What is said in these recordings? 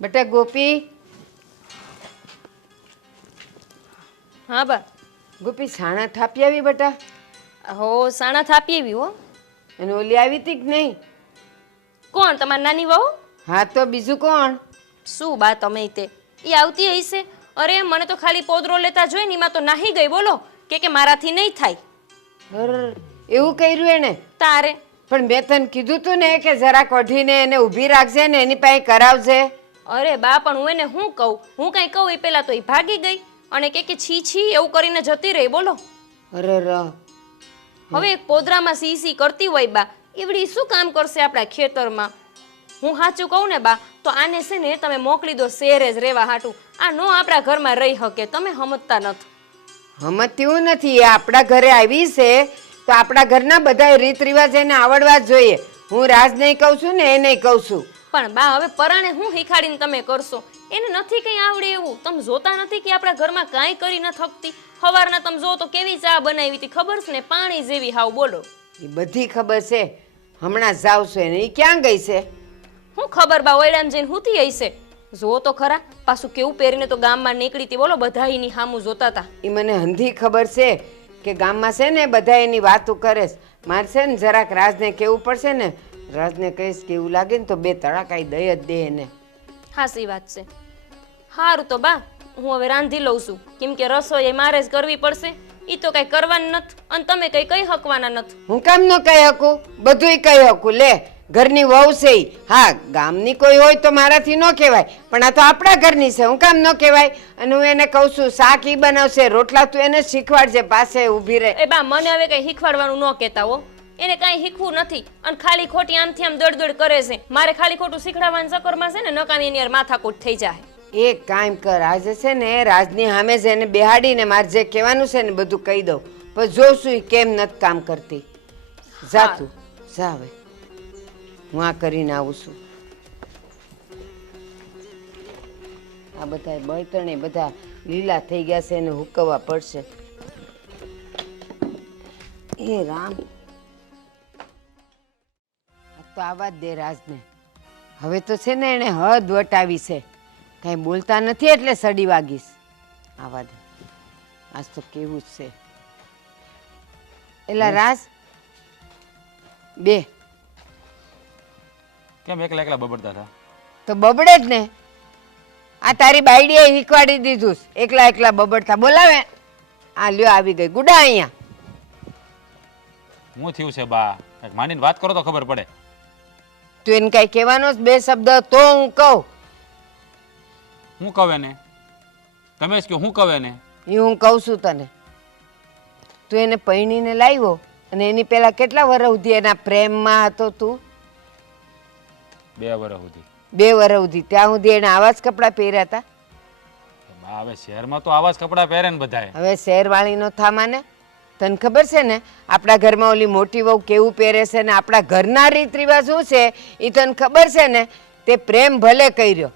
બેટા ગોપી, હા બા. ગોપી સાણા થાપી આવી બેટા? હો સાણા થાપી એવી હો. અને ઓલી આવી તી કે નહીં? કોણ તમારી નાની વહુ? હા તો બીજું કોણ? શું બા તમે તે એ આવતી હશે? અરે મને તો ખાલી પોદરો લેતા જોઈ ને એમાં તો નાહી ગઈ બોલો કે મારાથી નહીં થાય. એવું કર્યું એને? તારે પણ મેં તને કીધું તું ને કે જરાક વઢીને એને ઊભી રાખજે ને એની પાસે કરાવજે. અરે બા પણ હું એને શું કહું? હું કઈ કહું એ પેલા તો એ ભાગી ગઈ અને કે છી છી એવું કરીને જતી રહી બોલો. અરે હવે એક પોદરામાં સી સી કરતી હોય બા, એવડી શું કામ કરશે આપણા ખેતરમાં? હું સાચું કહું ને બા તો આને છે ને તમે મોકલી દો શહેરે જ રહેવા હાટું. આ નો આપણા ઘરમાં રહી શકે, તમે સમજતા નથી. હમતું નથી. એ આપણા ઘરે આવી છે તો આપણા ઘરના બધા રીત રિવાજ એને આવડવા જ જોઈએ. હું રાજ નહીં કહું છું ને એ નહીં કહું છું. પણ બા હવે પરાણે હું શીખાડીને તમે કરશો? એને નથી કઈ આવડે એવું. તમે જોતા નથી કે આપણા ઘરમાં કાંઈ કરી ન થકતી? સવારના તમે જો તો કેવી ચા બનાવી હતી ખબર છે ને, પાણી જેવી હાવ બોલો. એ બધી ખબર છે. હમણાં જાવ છો એને. એ ક્યાં ગઈ છે? હું ખબર બા ઓયડામ જઈને હુતી હશે. જો તો ખરા પાછું કેવું પહેરીને તો ગામમાં નીકળી હતી બોલો, બધા એની સામું જોતા હતા. એ મને હંધી ખબર છે કે ગામમાં છે ને બધા એની વાતો કરે છે. મારે છે ને જરાક રાજને કહેવું પડશે ને. રાજને કહીશ કે એવું લાગે ને તો બે તડાકાઈ દઈ જ દે એને. હાસી વાત છે. સારું તો બા હું હવે રાંધી લઉં છું, કેમ કે રસોઈ મારે જ કરવી પડશે. ઈ તો કઈ કરવાનું નથી અને તમે કઈ કઈ હકવાના નથી. હું કામ ન કહી શકું? બધુંય કહી શકું. લે ઘરની વહુ છે ઈ. હા ગામની કોઈ હોય તો મારાથી ન કહેવાય, પણ આ તો આપણા ઘરની છે. હું કામ ન કહેવાય? અને હું એને કહું છું શાક ઈ બનાવશે, રોટલા તું એને શીખવાડજે, પાસે ઊભી રહે. એ બા મને હવે કઈ શીખવાડવાનું ન કહેતા હો. એને કાંઈ શીખવું નથી અને ખાલી ખોટી આમથી આમ દોડ કરે છે. મારે ખાલી ખોટું શીખડાવવાના ચક્કરમાં છે ને નકામી એની યાર માથાકૂટ થઈ જાય. એક કામ કર, આજે છે ને રાજની સામે જ એને બેહાડીને મારે જે કહેવાનું છે ને બધું કહી દઉં. પણ જોશું ઈ કેમ નથી કામ કરતી. જા તું જા હવે, હું આ કરીને આવું છું. આ બધા બળતણે બધા લીલા થઈ ગયા છે એને હુકવવા પડશે. એ રામ, તો આવા જ દે રાજને. હવે તો છે ને એને હદ વટાવી છે. કાંઈ બોલતા નથી એટલે સડી વાગીશ. આવા દે, આજ તો કેવું જ છે. એલા રાજ બે કેમ એકલા એકલા બબડતા હતા? તો બબડે જ ને. આ તારી બાયડીએ શીખવાડી દીધું એકલા એકલા બબડતા. બોલાવે. આ લ્યો આવી ગઈ ગુડા અહીંયા. હું થયું છે બા? કંઈક માંડીને વાત કરો તો ખબર પડે. તું એને કઈ કહેવાનો જ બે શબ્દ તો હું કહું. હું કહું એને? તમે જ કહો હું કહું એને? એ હું કહું છું તને. તું એને પૈણીને લાવ્યો અને એની પેલા કેટલા વર્ષ સુધી એના પ્રેમમાં હતો તું? 2 વર્ષ સુધી. 2 વર્ષ સુધી. ત્યાં સુધી એને આવા જ કપડાં પહેર્યા હતા? બા હવે શહેરમાં તો આવા જ કપડાં પહેરે ને બધાએ. હવે શહેરવાળીનો થામાને તને ખબર છે ને આપણા ઘરમાં ઓલી મોટી વહુ કેવું પહેરે છે ને આપણા ઘરના રીત રિવાજ શું છે એ તને ખબર છે ને. તે પ્રેમ ભલે કર્યો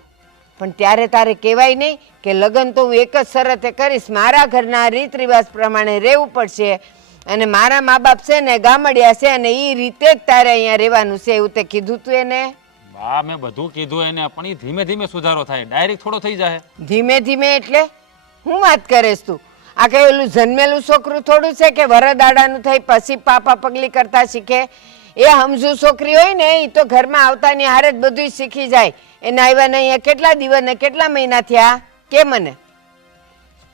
પણ ત્યારે તારે કહેવાય નહીં કે લગ્ન તો હું એક જ શરતે કરીશ, મારા ઘરના રીત રિવાજ પ્રમાણે રહેવું પડશે અને મારા મા બાપ છે ને ગામડિયા છે અને એ રીતે જ તારે અહીંયા રહેવાનું છે. એવું તે કીધું તું એને? બા મેં બધું કીધું એને, પણ એ ધીમે ધીમે સુધારો થાય, ડાયરેક્ટ થોડો થઈ જાય. ધીમે ધીમે એટલે હું વાત કરેશ તું? આ કઈ ઓલું જન્મેલું છોકરું થોડું છે કે વરદાડાનું થઈ પછી પાપા પગલી કરતા શીખે? એ સમજુ છોકરી હોય ને એ તો ઘરમાં આવતાની હારે જ બધું શીખી જાય. એને આવ્યા ને અહીંયા કેટલા દિવસ ને કેટલા મહિના થયા કે મને?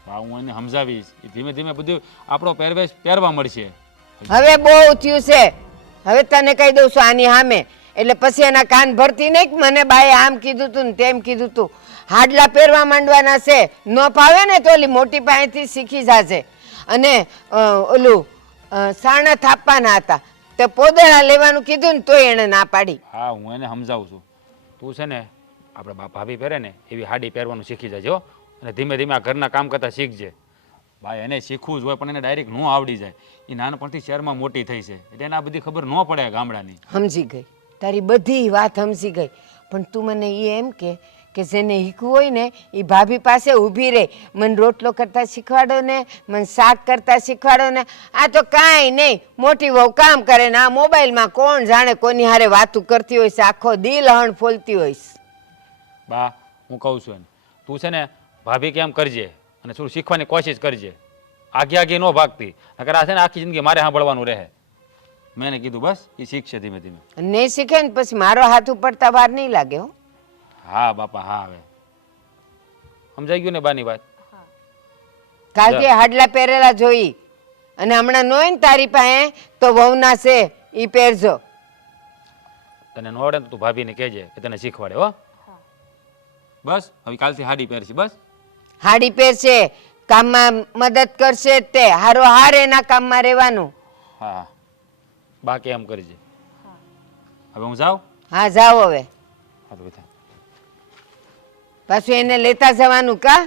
બા હું એને સમજાવીશ, એ ધીમે ધીમે બધું આપણો પહેરવેશ પહેરવા મળશે. હવે બહુ થયું છે. હવે તને કહી દઉં છું આની સામે, એટલે પછી એના કાન ભરતી નહીં કે મને બાએ આમ કીધું તું ને તેમ કીધું તું. હાડલા પહેરવા માંડવાના છે. ન ફાવે ને તો ઓલી મોટી પાસેથી શીખી જશે. અને ઓલું સાણા થાપવાના હતા તો પોદળા લેવાનું કીધું ને તોય એણે ના પાડી. હા હું એને સમજાવું છું. તું છે ને આપણે ભાભી પહેરે ને એવી હાડી પહેરવાનું શીખી જાય અને ધીમે ધીમે આ ઘરના કામ કરતા શીખજે. ભાઈ એને શીખવું જ હોય પણ એને ડાયરેક્ટ ન આવડી જાય. એ નાનપણથી શહેરમાં મોટી થઈ છે એટલે એને આ બધી ખબર ન પડે ગામડાની. સમજી ગઈ, તારી બધી વાત સમજી ગઈ. પણ તું મને એ એમ કે જેને શીખવું હોય ને એ ભાભી પાસે ઊભી રહે. મને રોટલો કરતા શીખવાડો ને, મને શાક કરતા શીખવાડો ને. આ તો કાંઈ નહીં, મોટી વહુ કામ કરે ને આ મોબાઈલમાં કોણ જાણે કોની હારે વાતું કરતી હોય છે, આખો દિલ હણ ફોલતી હોય છે. બા હું કહું છું એને તું છે ને ભાભી કેમ કરજે અને થોડું શીખવાની કોશિશ કરજે. આગે આગે ન ભાગતી નકર આ છે ને આખી જિંદગી મારે સાંભળવાનું રહે. મેં એને કીધું બસ એ શીખશે ધીમે ધીમે. નહીં શીખે ને પછી મારો હાથ ઉપડતા વાર નહીં લાગે હો. હા બાપા હા હવે સમજાઈ ગયું ને બાની વાત. કાલથી હાડલા પહેરેલા જોઈ અને હમણાં નો હોય ને તારી પાસે તો વહુના છે ઈ પહેરજો. તને ન આવડે ને તો તું ભાભીને કહેજે કે તને શીખવાડે હો. બસ હવે કાલથી હાડી પહેરશી બસ. હાડી પહેરશે, કામમાં મદદ કરશે જ તે, હારો હાર એના કામમાં રહેવાનું. હા બાકી એમ કરજે. હવે હું જાઉં. હા જાઓ હવે. હા તો બધા પાછું એને લેતા જવાનું કા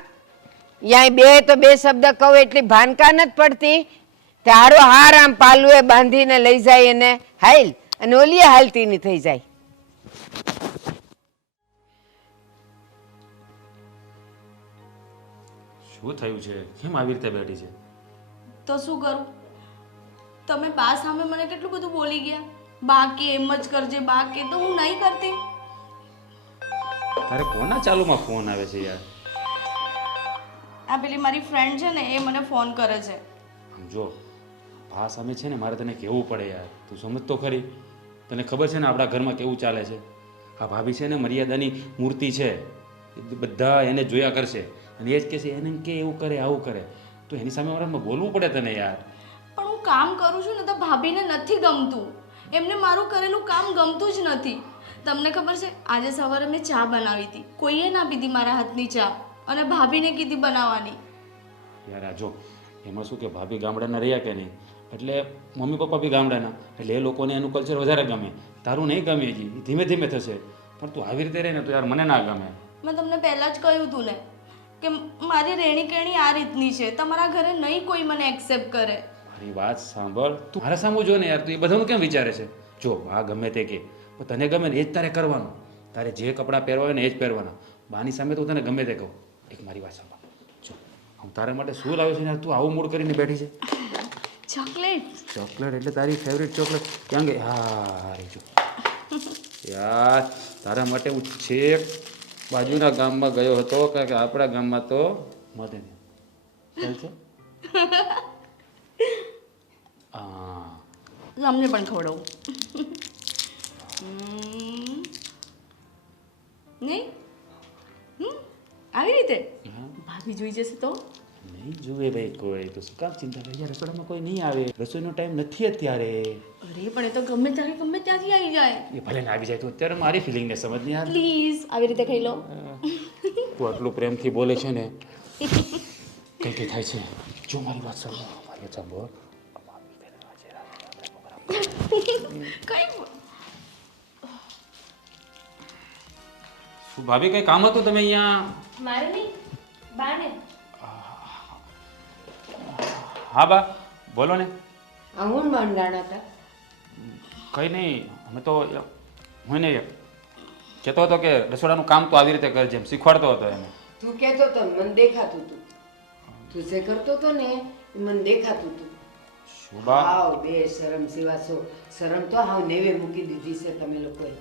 યાય બે તો બે શબ્દ કહું એટલી ભાનકા નથી પડતી તે હારો હાર આમ પાલુએ બાંધીને લઈ જાય એને હાઈલ અને ઓલીએ હાલતી ની થઈ જાય. શું થયું છે? કેમ આવી રીતે બેઠી છે? તો શું કરું? તમે બા સામે મને કેટલું બધું બોલી ગયા. બા કે એમ જ કરજે, બા કે તો હું નહીં કરતી. તારે કોના ચાલુમાં ફોન આવે છે યાર? આ પેલી મારી ફ્રેન્ડ છે ને એ મને ફોન કરે છે. જો ભા સામે છે ને મારે તને કહેવું પડે યાર. તું સમજ તો ખરી. તને ખબર છે ને આપણા ઘરમાં કેવું ચાલે છે. આ ભાભી છે ને મર્યાદાની મૂર્તિ છે. બધા એને જોયા કરશે અને એ જ કહેશે એને કે એવું કરે આવું કરે. તો એની સામે મારે બોલવું પડે તને યાર. પણ હું કામ કરું છું ને તો ભાભીને નથી ગમતું. એમને મારું કરેલું કામ ગમતું જ નથી. તમને ખબર છે આજે સવારે મેં ચા બનાવી હતી, કોઈએ ના પીધી મારા હાથની ચા અને ભાભીને કીધી બનાવવાની. યાર આ જો એમાં શું કે ભાભી ગામડાના રહ્યા કે નહીં એટલે મમ્મી પપ્પા બી ગામડાના એટલે એ લોકોને એનું કલ્ચર વધારે ગમે. તારું નહીં ગમે હજી ધીમે ધીમે થશે પણ તું આવી રીતે રહે ને તો યાર મને ના ગમે. મેં તમને પહેલાં જ કહ્યું હતું ને કે મારી રહેણી કહેણી આ રીતની છે. તમારા ઘરે નહીં કોઈ મને એક્સેપ્ટ કરે. મારી વાત સાંભળ. તું મારા સામું જો ને યાર. તું એ બધાનું કેમ વિચારે છે? જો બા ગમે તે કે પણ તને ગમે ને એ જ તારે કરવાનું. તારે જે કપડાં પહેરવા હોય ને એ જ પહેરવાના. બાની સામે તો તને ગમે તે કહું. એક મારી વાત સાંભળ. જો હું તારા માટે શું લાવ્યો છે યાર? તું આવું મૂડ કરીને બેઠી છે. ચોકલેટ. ચોકલેટ એટલે તારી ફેવરેટ ચોકલેટ ક્યાં ગઈ? હા જો યાર તારા માટે હું છેક બાજુના ગામમાં ગયો હતો કારણ કે આપણા ગામમાં તો મળે નહીં. ચાલશે? હા તમને પણ ખવડાવું. નહીં આવી રીતે ભાભી જોઈ જશે તો? નહીં જુએ ભાઈ કોઈ તો શું કામ ચિંતા કરી યાર? રસોડામાં કોઈ નહીં આવે. રસોઈનો ટાઈમ નથી અત્યારે. અરે પણ એ તો ગમે ત્યારે ગમે ત્યાંથી આવી જાય. એ ભલે ને આવી જાય તો અત્યારે મારી ફિલિંગને સમજ નહીં યાર. પ્લીઝ આવી રીતે ખાઈ લો. તું આટલું પ્રેમથી બોલે છે ને કઈ કઈ થાય છે. જો મારી વાત સાંભળ. મારી વાત સાંભળ. કઈ શું ભાભી કઈ કામ હતું તમે અહીંયા? મારે નહીં બાને. હા બા બોલો ને. આ હું મંડાણા હતા. કંઈ નહીં અમે તો હું ને કહેતો હતો કે રસોડાનું કામ તો આવી રીતે કરજે એમ શીખવાડતો હતો એને. તું કહેતો તો ને મને દેખાતું તું. તું જે કરતો તો ને એ મને દેખાતું તું. શું બા? હાવ બે શરમ સિવા શરમ તો હાવ નેવે મૂકી દીધી છે તમે લોકોએ.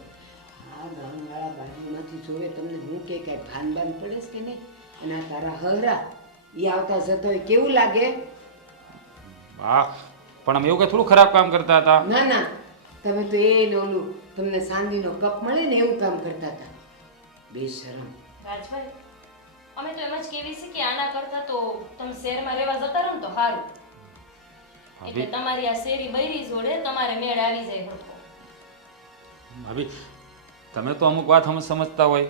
આ ગામવાળા બાજુમાંથી જોવે તમને હું કે કાંઈ ભાન બાન પડે છે કે નહીં? અને આ તારા હહરા એ આવતા જતા હોય કેવું લાગે? હા પણ અમે એવું કે થોડું ખરાબ કામ કરતા હતા. ના ના તમે તો એ ને ઓલું તમને સાંદીનો કપ મળે ને એવું કામ કરતા હતા. બે શરમ. રાજભાઈ અમે તો એમ જ કેવી છે કે આના કરતા તો તમે શહેરમાં રહેવા જતા રહો ને તો સારું. એટલે તમારી આ શેરી બૈરી જોડે તમારે મેળ આવી જાય હરખો. ભાભી તમે તો અમુક વાત સમજતા હોય.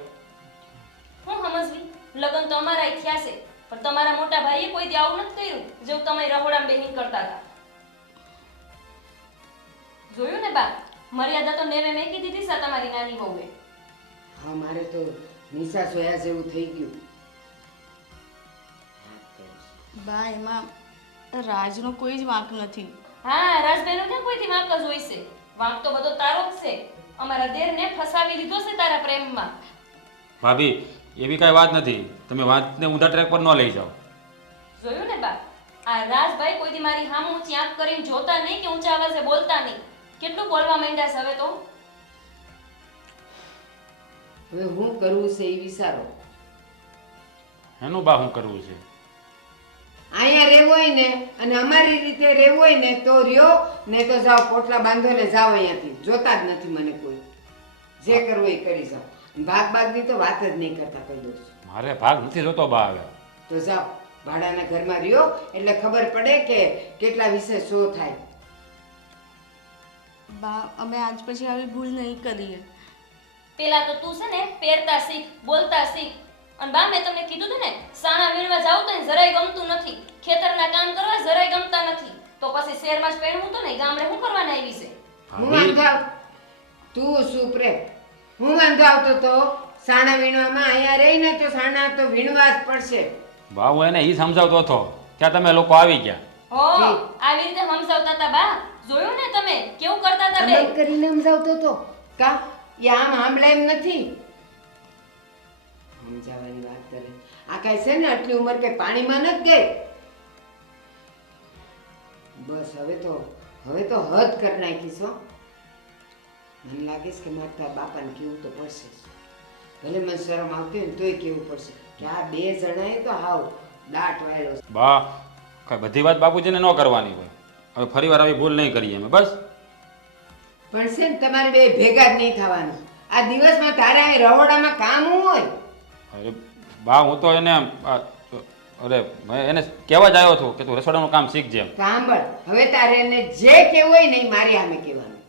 હું સમજવી લગ્ન તો અમારા થયા છે પણ તમારા મોટા ભાઈએ કોઈ દી આવું નથી કર્યું જેવું તમે રહોડામાં બેહીને કરતા હતા. જોયું ને બા મર્યાદા તો નેવે મેકી દીધી છે તમારી નાની વહુએ. હા મારે તો નિશા સોયા જેવું થઈ ગયું. બા એમાં રાજનો કોઈ જ વાંક નથી. હા રાજભાઈનો ક્યાં કોઈથી વાંક જ હોય છે? વાંક તો બધો તારો જ છે. અમારા દેરને ફસાવી દીધો છે તારા પ્રેમમાં. ભાભી એવી કાંઈ વાત નથી. તમે વાતને ઊંધા ટ્રેક પર ન લઈ જાઓ. જોયું ને બા આ રાજભાઈ કોઈથી મારી સામે ઊંચી આંખ કરીને જોતા નહીં કે ઊંચા અવાજે બોલતા નહીં. કેટલું બોલવા માંડ્યા છે હવે તો. હવે હું કરવું છે એ વિચારો. એનું બા શું કરવું છે? અહીંયા રહેવું હોય ને અને અમારી રીતે રહેવું હોય ને તો રહ્યો, ને તો જાઓ પોટલા બાંધો ને જાઓ અહીંયાથી. જોતા જ નથી મને કોઈ. જે કરવું એ કરી જાઓ. ભાગ ભાગની તો વાત જ નહીં કરતા કહી દઉં છું. મારે ભાગ નથી જોતો બા હવે. તો જાઓ ભાડાના ઘરમાં રહ્યો એટલે ખબર પડે કે કેટલા વિશે શું થાય. બા અમે આજ પછી આવી ભૂલ નહીં કરીએ. પેલા તો તું છે ને પહેરતા શીખ, બોલતા શીખ. અને બા મેં તમને કીધું હતું ને સાણા વીણવા જાવ તો ને જરાય ગમતું નથી, ખેતરના કામ કરવા જરાય ગમતા નથી, તો પછી શહેરમાં જ પહેરવું તો ને ગામડે શું કરવાના આવી છે? હું વાંધો આવ તું શું પ્રેમ હું વાંધો આવતો તો સાણા વીણવામાં અહીંયા રહીને તો સાણા તો વીણવા જ પડશે. બા હું એને ઈ સમજાવતો હતો ત્યાં તમે લોકો આવી ગયા. હો આવી રીતે સમજાવતા હતા બા, જોયું ને તમે કેવું કરતા હતા બે? અમલ કરીને સમજાવતો તો કા એ આમ સાંભળે એમ નથી. સમજાવવાની વાત કરે આ કાંઈ છે ને આટલી ઉંમર કે પાણીમાં નથી ગઈ. બસ હવે તો હદ કરી નાખીશ હો. મને લાગે છે કે મારે તારા બાપાને કેવું તો પડશે જ. ભલે મને શરમ આવતી હોય ને તોય કેવું પડશે કે આ બે જણાએ તો હાવ દાટ વાળો છે. બા કઈ બધી વાત બાપુજીને ન કરવાની હોય. હવે ફરી વાર આવી ભૂલ નહીં કરીએ અમે બસ. પણ છે ને તમારે બે ભેગા જ નહીં થવાનું. આ દિવસમાં તારે અહીં રહોડામાં કામ હોય. અરે બા હું તો એને અરે મેં એને કહેવા જ આવ્યો છું કે તું રસોડાનું કામ શીખજે એમ. સાંભળ હવે તારે એને જે કહેવું હોય નહીં મારી સામે કહેવાનું,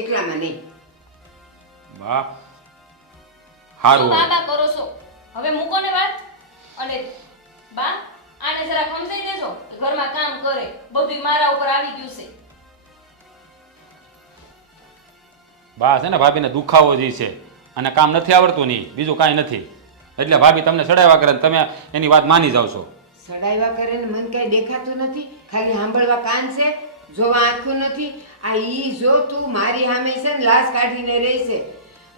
એકલામાં નહીં. બા શું સારું બા બા કરો છો? હવે મૂકો ને વાત. અને બા આને જરા સમજાઈ દેજો કે ઘરમાં કામ કરે, બધું મારા ઉપર આવી ગયું છે. બા છે ને ભાભીને દુખાવો જ છે અને કામ નથી આવડતું નહીં, બીજું કાંઈ નથી. એટલે ભાભી તમને સડાવ્યા કરે ને તમે એની વાત માની જાવ છો. સડાવ્યા કરે ને મન કઈ દેખાતું નથી, ખાલી સાંભળવા કાન છે, જોવા આંખું નથી. આ ઈ જો તું મારી સામે છે ને લાશ કાઢીને રહેશે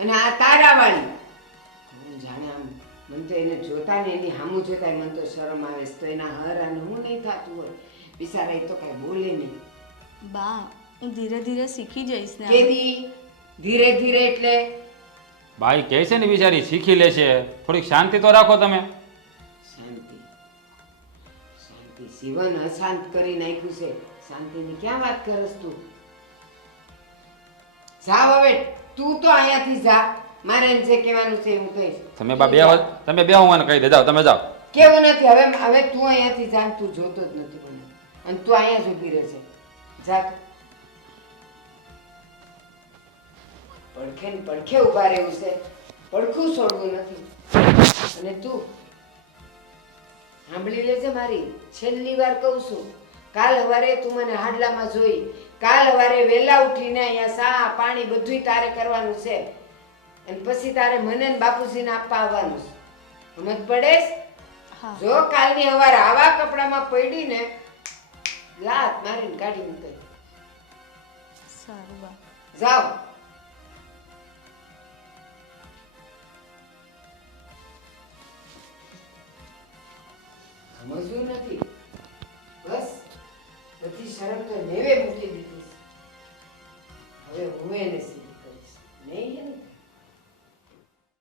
અને આ તારાવાળી હું જાણે આમ મને તો એને જોતા ને એની સામું જોતા મને તો શરમ આવે છે. તો એના હર અને હું નહીં થતું હોય બિચારા એ તો કઈ બોલે નહીં. બા હું ધીરે ધીરે શીખી જઈશ ને. કેદી ધીરે ધીરે એટલે ભાઈ કહે છે ને બિચારી શીખી લેશે, થોડીક શાંતિ તો રાખો તમે. શાંતિ શાંતિ જીવન અશાંત કરી નાખ્યું છે. શાંતિની ક્યાં વાત કરસ તું? જા હવે તું તો અહીંયાથી જા. મારે એને જે કહેવાનું છે હું કહીશ. તમે બે હું કહી દે, જાઓ તમે જાઓ. કેવું નથી હવે તું અહીંયાથી જા. તું જોતો જ નથી મને અને તું અહીંયા જ ઊભી રહેશે. જા પડખે ને પડખે ઊભા રહેવું છે, પડખું છોડવું નથી. અને તું સાંભળી લેજે મારી છેલ્લી વાર કહું છું. કાલ સવારે તું મને હાડલામાં જોઈ, કાલ સવારે વહેલા ઉઠીને અહીંયા સા પાણી બધુંય તારે કરવાનું છે અને પછી તારે મને ને બાપુજીને આપવા આવવાનું છે. સમજ પડે? હા. જો કાલની સવારે આવા કપડામાં પડી ને લાત મારીને કાઢી મૂકે. સારું બા. જાઓ. સમજવું નથી બસ. બધી શરમ તો નેવે મૂકી દીધી. હવે હું એને